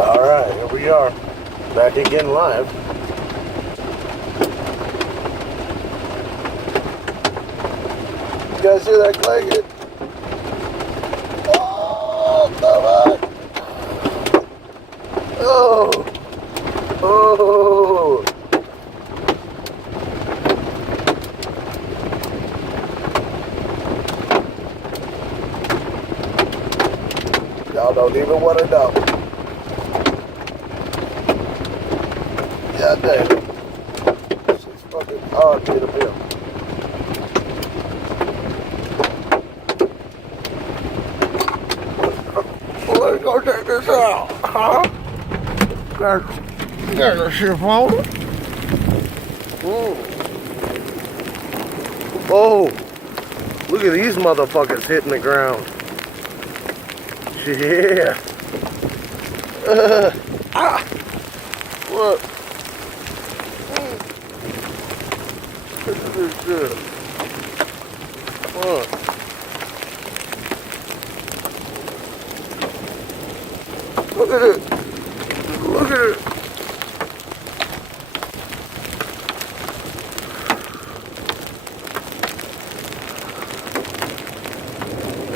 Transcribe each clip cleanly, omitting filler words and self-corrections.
Alright, here we are. Back again live. You guys hear that clanging? Oh, come on! Oh! Oh! Y'all don't even want to know. God damn it. She's fucking hard to the bill. Let's go check this out, huh? There's a ship on it. Oh, look at these motherfuckers hitting the ground. Yeah. What? Look at this shit. What? Look at it. Look at it.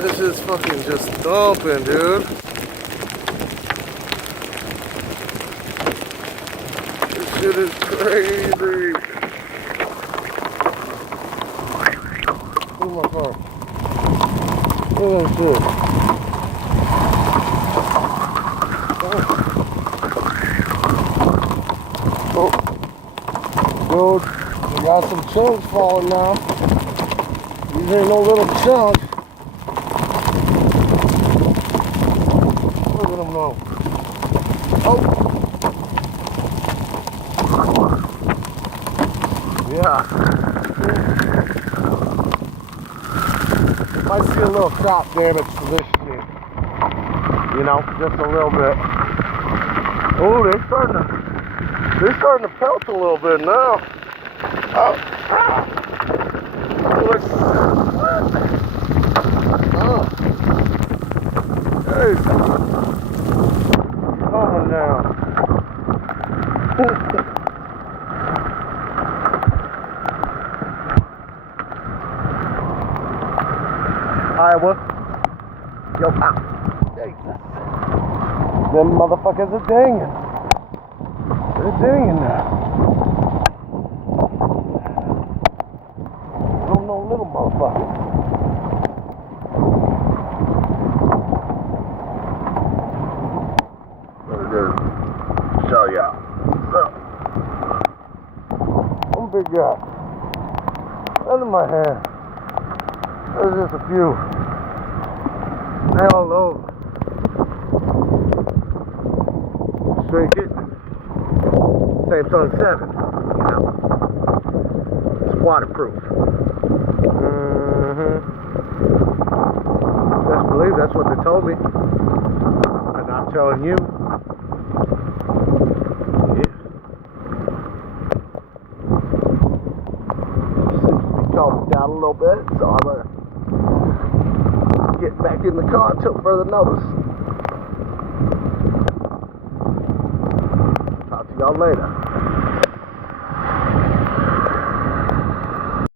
This is fucking just thumping, dude. This shit is crazy. Oh my god. Look at this. Oh. Dude, we got some chunks falling now. These ain't no little chunks. Look at them now. Oh. Yeah. Might see a little crop damage to this shit. You know, just a little bit. Oh, they're starting to pelt a little bit now. Oh. Oh. Hey. Come on now. Iowa. Yo, them motherfuckers are dinging. They're dinging now. No little motherfucker. What it is? Show y'all. I'm a big guy. Under my hand. There's just a few. They all over. Straight kitten. Samsung 7. You know. It's waterproof. Best believe that's what they told me. I'm not telling you. Yeah. Seems to be calming down a little bit, so I'm gonna get back in the car until further notice. Talk to y'all later.